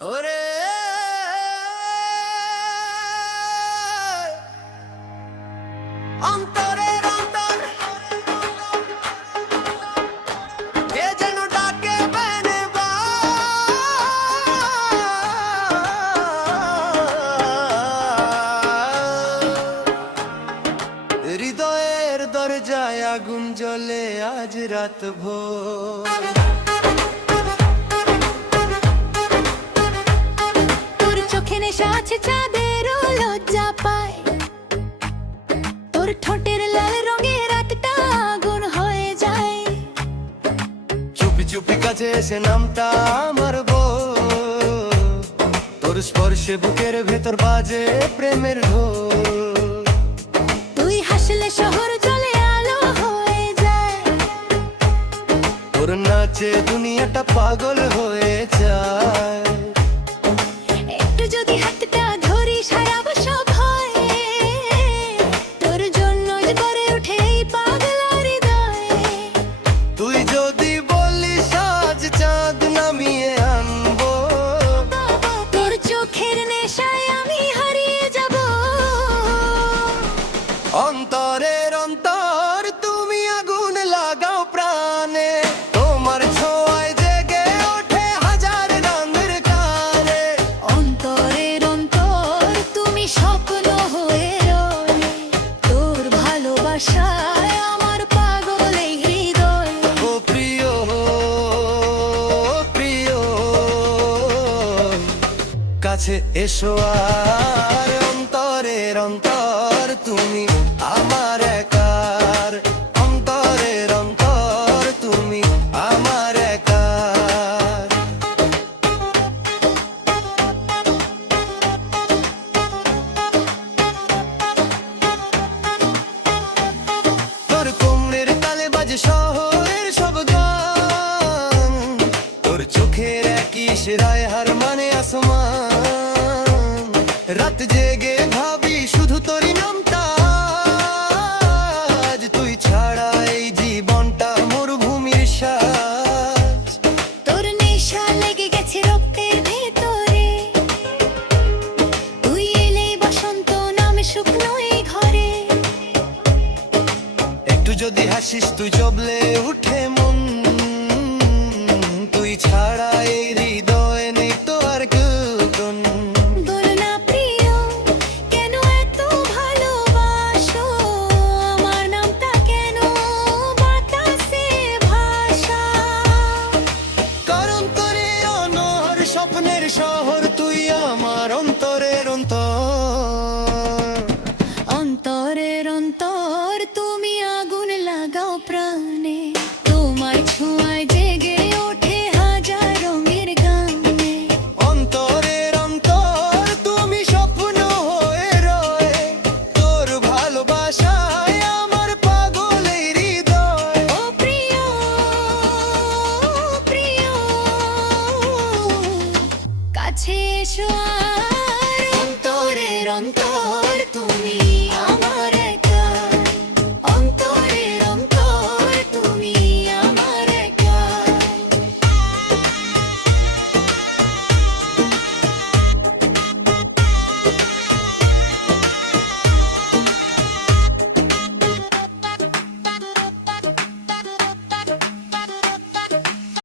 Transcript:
ওরে অন্তরের অন্তর কে যেন ডাকে বেনে হৃদয়ের দরজায় আগুন জ্বলে আজ রাত ভোর। আছে চাঁদেরও লজ্জা পায়, তোর ঠোঁটের লাল রঙে রাতটা আগুন হয়ে যায়। চুপি চুপি কাছে এসে নামটা আমার বল, তোর স্পর্শে বুকের ভেতর বাজে প্রেমের ঢোল। তুই হাসলে শহর জ্বলে আলো হয়ে যায়, তোর নাচে দুনিয়াটা পাগল হয়ে যায়। একটু যদি হাতটা ধরিস হারাবো সব ভয়ে, তোর জন্যই গড়ে ওঠে এই পাগলা হৃদয়ে। তুই যদি বলিস আজ চাঁদ নামিয়ে আনবো, তোর চোখের নেশায় আমি হারিয়ে যাব। অন্তরের অন্তর তুমি আগুন লাগাও প্রাণে, তোমার ছোঁয়ায় জেগে ওঠে হাজার রঙের গানে। অন্তরের অন্তর তুমি স্বপ্ন হয়ে রয়ে, তোর ভালোবাসায় আমার পাগল এই হৃদয়। ও প্রিয় প্রিয় কাছে এসো আর, অন্তরের অন্তর তুমি আমার একার। অন্তরের অন্তর তুমি আমার একার। তোর কোমরের তালে বাজে শহরের সব গান, তোর চোখের একই ইশারায় হার মানে আসমান। রাত জেগে ভাবি শুধু তোরই নামটা, আজ তুই ছাড়া এই জীবনটা মরুভূমির শ্বাস। তোর নেশা লেগে গেছে রক্তের ভেতরে, তুই এলেই বসন্ত নামে শুকনো এই ঘরে। একটু যদি হাসিস তুই জবলে উঠে মন, তুই ছাড়া এই হৃদয় নেই তো আর গুণ। বল না প্রিয়, কেন এত ভালোবাসো আমার নামটা, কেন বাতাসে ভাষা। কারণ তোরে অনর স্বপ্নের শহর, তুই আমার অন্তরের অন্তর। অন্তরের অন্তর তুমি আগুন লাগাও প্রাণে, তোমার ছোঁয়ায় জেগে ওঠে হাজার রঙের গানে। অন্তরের অন্তর তুমি স্বপ্ন হয়ে রয়ে, তোর ভালোবাসায় আমার পাগল এই হৃদয়। ও প্রিয় প্রিয় কাছে এসো।